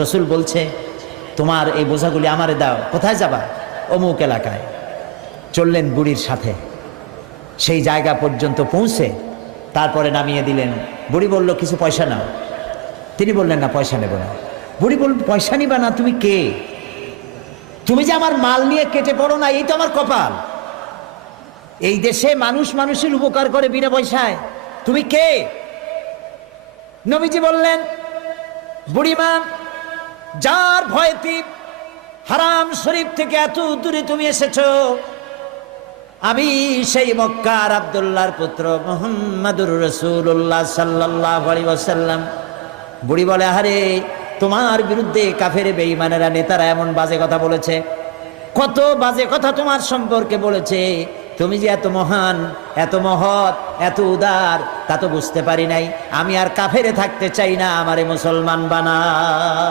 রসুল বলছে, তোমার এই বোঝাগুলি আমারে দাও। কোথায় যাবা? অমুক এলাকায়। চললেন বুড়ির সাথে, সেই জায়গা পর্যন্ত পৌঁছে তারপরে নামিয়ে দিলেন। বুড়ি বলল, কিছু পয়সা নাও। তিনি বললেন, না, পয়সা নেব না। বুড়ি বলল, পয়সা নিবা না? তুমি কে? তুমি যে আমার মাল নিয়ে কেটে পড়ো না, এই তো আমার কপাল। এই দেশে মানুষ মানুষের উপকার করে বিনা পয়সায়, তুমি কে? নবীজি বললেন, বুড়িমা, যার ভয়তে হারাম শরীফ থেকে এত দূরে তুমি এসেছো, আমি সেই মক্কার আব্দুল্লাহর পুত্র মুহাম্মাদুর রাসূলুল্লাহ সাল্লাল্লাহু আলাইহি ওয়াসাল্লাম। বুড়ি বলে, আরে তোমার বিরুদ্ধে কাফের বেঈমানেরা নেতারা এমন বাজে কথা বলেছে, কত বাজে কথা তোমার সম্পর্কে বলেছে। তুমি যে এত মহান, এত মহৎ, এত উদার, তা তো বুঝতে পারি নাই। আমি আর কাফেরে থাকতে চাই না, আমারে মুসলমান বানাও।